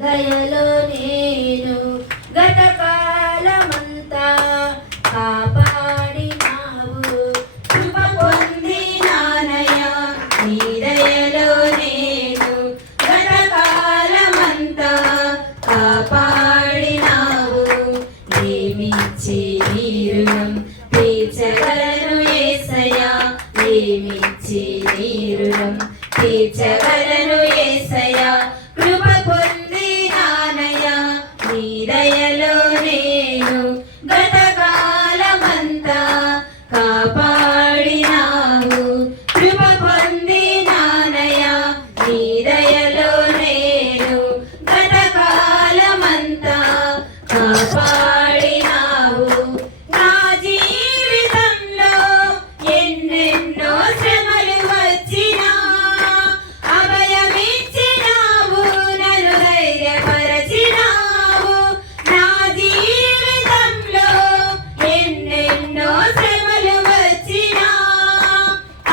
దయలో నేను గతకాలమంతా కాపాడినావు, కృప పొందినానయ్యా నీ దయలో నేను గతకాలమంతా కాపాడినావు. ఏమిచ్చి నీ రుణం తీర్చగలను యేసయ్యా, ఏమిచ్చి నీ రుణం తీర్చగలను యేసయ్యా. కృప పొందినానయ్యా నీ దయలో నేను గతకాలమంతా కాపాడినావు, కృప పొందినానయ్యా నీ దయలో నేను గతకాలమంతా కాపాడినావు. నా జీవితంలో ఎన్నెన్నో శ్రమలు వచ్చినా అభయమిచ్చినావు, నన్ను ధైర్యపరచినావు. నా జీవితంలో ఎన్నెన్నో శ్రమలు వచ్చినా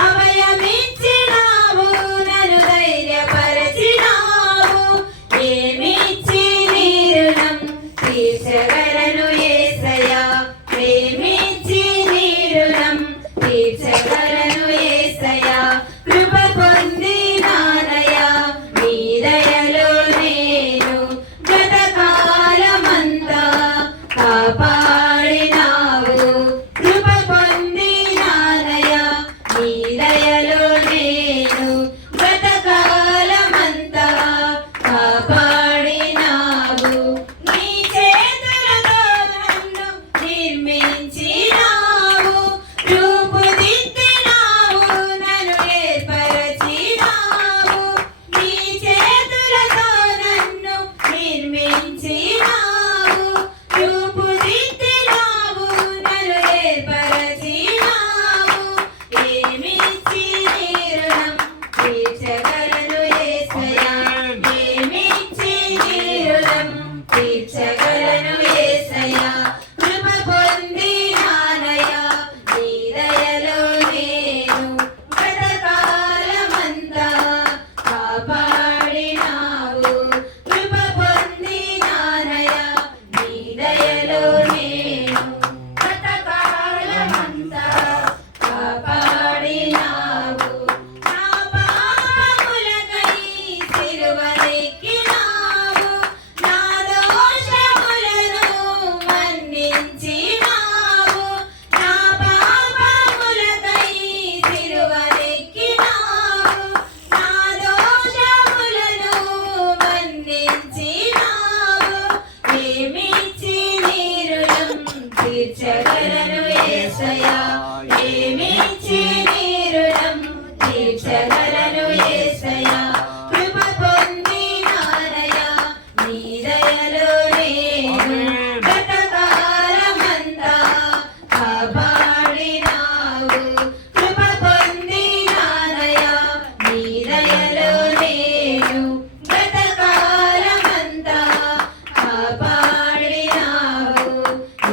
అభయమిచ్చినావు, నన్ను ధైర్యపరచినావు. ఏమిచ్చి నీ రుణం తీర్చగలను యేసయ్యా, ఏమిచ్చి నీ రుణం తీర్చగలను యేసయ్యా. కృప పొందినానయ్యా నీ దయలో నేను గతకాలమంతా కాపాడినావు, కృప పొందినానయ్యా నీ దయలో నేను గతకాలమంతా కాపాడినావు. నీ చేతులతో నన్ను నిర్మించినావు, రూపుదిద్దినావు, నన్ను ఏర్పరచినావు. నీ చేతులతో నన్ను నిర్మించినావు, రూపుదిద్దినావు, నన్ను ఏర్పరచినావు. ఏమిచ్చి నీ రుణం తీర్చగలను యేసయ్యా, ఏమిచ్చి నీ రుణం తీర్చగలను యేసయ్యా. కృప పొందినానయ్యా నీ దయలో నేను గతకాలమంతా కాపాడినావు, కృప పొందినానయ్యా నీ దయలో నేను గతకాలమంతా కాపాడినావు. నా పాపములకై సిలువనెక్కినావు, నా దోషములను మన్నించినావు. నా పాపములకై సిలువనెక్కినావు, నా దోషములను మన్నించినావు. ఏమిచ్చి నీ రుణం తీర్చగలను యేసయ్యా, ఏమిచ్చి నీ రుణం తీర్చగలను యేసయ్యా. కృప పొందినానయ్యా నీ దయలో నేను గతకాలమంతా కాపాడినావు, కృప పొందినానయ్యా నీ దయలో నేను గతకాలమంతా కాపాడినావు.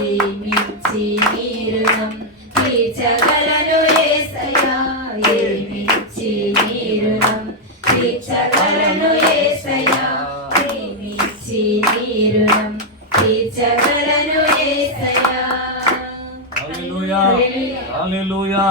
ఏమిచ్చి నీ రుణం తీర్చగలను యేసయ్యా, ఏమిచ్చి నీ రుణం తీర్చగలను యేసయ్యా, ఏమిచ్చి నీ రుణం తీర్చగలను యేసయ్యా. హల్లెలూయా, హల్లెలూయా.